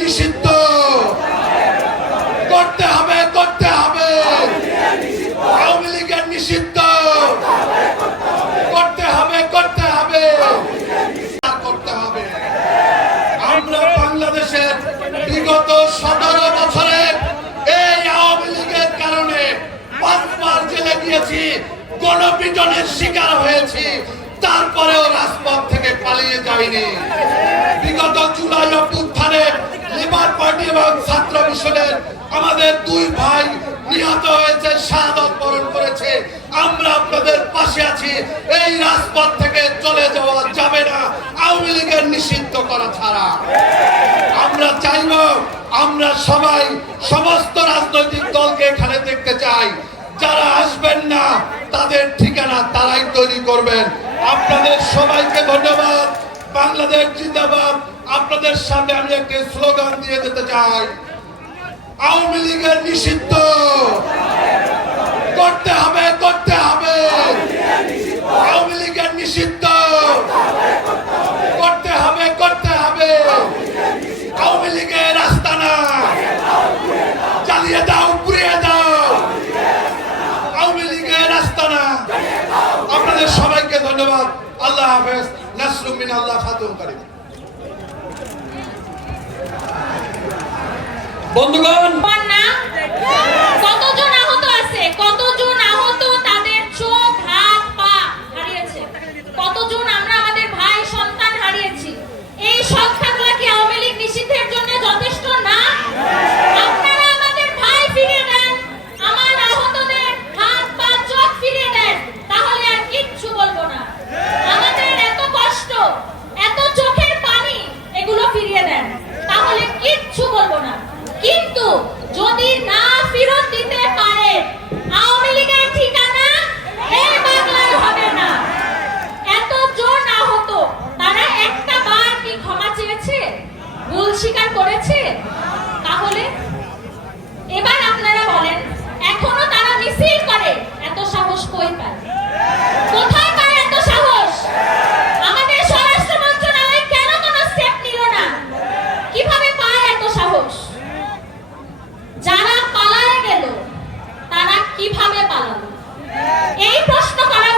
নিষিদ্ধ। করতে হবে করতে হবে। আওয়ামী লীগের নিষিদ্ধ। করতে হবে করতে হবে। করতে হবে। আমরা বাংলাদেশের বিগত সতেরো বছরের এই আওয়ামী লীগের কারণে পাঁচবার জেলে গিয়েছি, গণপিটনের শিকার হয়েছি। তারপরেও রাজপথ থেকে পালিয়ে যায়নি বিগত জুলাই অভ্যুত্থানে লেবার পার্টি এবং ছাত্র মিশনের আমাদের দুই ভাই নিহত হয়েছে, শাহাদত বরণ করেছে। আমরা আপনাদের পাশে আছি। এই রাজপথ থেকে চলে যাওয়া যাবে না। আওয়ামী লীগের নিষিদ্ধ করা ছাড়া। আমরা চাইব, আমরা সবাই সমস্ত রাজনৈতিক দলকে এখানে দেখতে চাই। যারা আসবেন না, তাদের ঠিকানা তারাই তৈরি করবেন। আপনাদের সবাইকে ধন্যবাদ। বাংলাদেশ জিন্দাবাদ। আপনাদের সামনে আমি একটি স্লোগান দিয়ে যেতে চাই। আওয়ামী লীগের নিষিদ্ধ। করতে হবে করতে হবে। আওয়ামী লীগের নিষিদ্ধ। করতে হবে করতে হবে। আওয়ামী লীগের রাস্তা না। চালিয়ে দাও, পুড়িয়ে দাও। আওয়ামী লীগের রাস্তা না। আপনাদের সবাইকে ধন্যবাদ। আল্লাহ হাফেজ। নাসরুমিন আল্লাহ খাতুন করিম। বন্ধুগণ করেছে? তাহলে এবার আপনারা বলেন, এখনও তারা মিছিল করে? এত সাহস কই পায়? কোথায় পায় এত সাহস? আমাদের স্বরাষ্ট্র মন্ত্রণালয় কেন কোনো স্টেপ নিল না? কীভাবে পায় এত সাহস? যারা পালায় গেল, তারা কীভাবে পালাল? এই প্রশ্ন করা